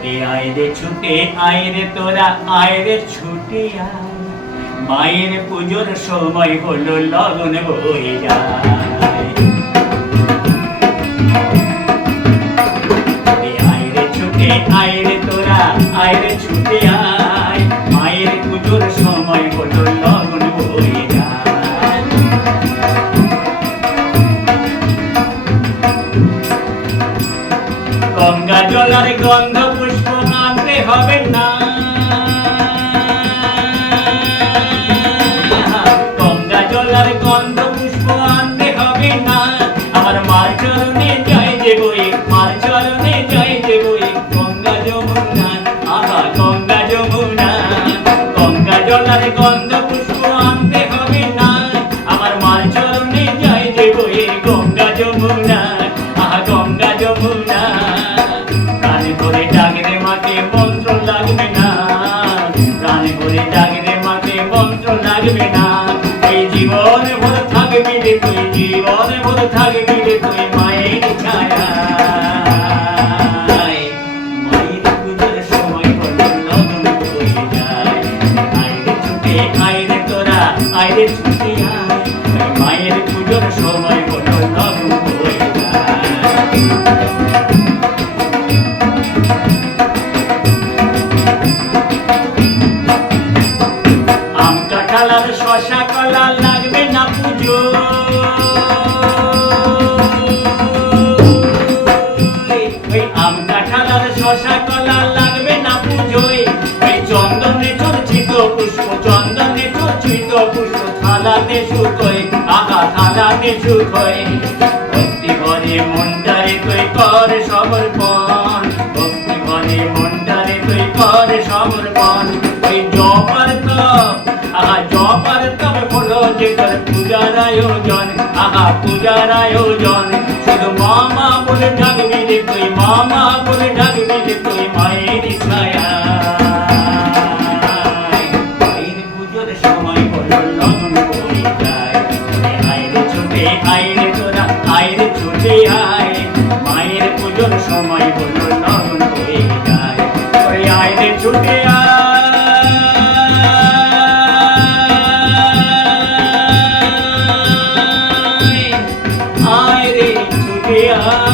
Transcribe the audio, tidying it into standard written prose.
ছুটে আয় রে ছুটে আয় রে তোরা আয় রে ছুটে আয়, মায়ের পুজোর সময় হলো লগন বয়ে যায়। আয় রে ছুটে আয় রে তোরা আয় রে ছুটে আয়, মায়ের পুজোর সময় হলো লগন বয়ে যায়। গঙ্গা জলার গন্ধ পুষ্প আনতে হবে না, গঙ্গা জলার গন্ধ পুষ্প আনতে হবে না, আমার মার চরণে জয় দেবই, মার চরণে জয় দেবই, গঙ্গা যমুনা আহা গঙ্গা যমুনা। গঙ্গা জলার গন্ধ পুষ্প আনতে হবে না, আমার মার চরণে জয় দেবই, গঙ্গা যমুনা আহা গঙ্গা যমুনা। প্রাণ করে ডাকরে মাকে মন্ত্র লাগবে না, প্রাণ করে ডাকরে মাকে মন্ত্র লাগবে না, এই জীবন ভর থাকবি রে তুই, জীবন ভর থাকবি রে তুই মায়ের ছায়ায়। মায়ের পুজোর সময় হলো লগন বয়ে যায়। আয় রে ছুটে আয় রে তোরা আয় রে ছুটে আয়, মায়ের পুজোর সময় হলো লগন বয়ে যায়। আম কাঁঠাল আর শশা কলা লাগবে না পুজো, ওই আম কাঁঠাল আর শশা কলা লাগবে না পুজোয়, ওই চন্দনে চর্চিত পুষ্প, চন্দনে চর্চিত পুষ্প থালাতে শুকোয় আহা থালাতে শুকোয়। ভক্তি ভরে মনটারে তুই কর সমর্পণ, ভক্তি ভরে মনটারে তুই কর সমর্পণ, ওই জপার তপ আহা জপার তপ হলো যে তোর পূজার আয়োজন, আহা পূজার আয়োজন। শুধু মামা বলে ডাকবি রে তুই, মামা বলে ডাকবি রে তুই মায়ের ছায়ায়। মায়ের পুজোর সময় হলো লগন বয়ে যায়। আয় রে ছুটে আয় রে তোরা আয় রে ছুটে আয়, মায়ের পুজোর সময় হলো লগন বয়ে যায়। ওই আয় রে ছুটে আয়, আয় রে ছুটে আয়।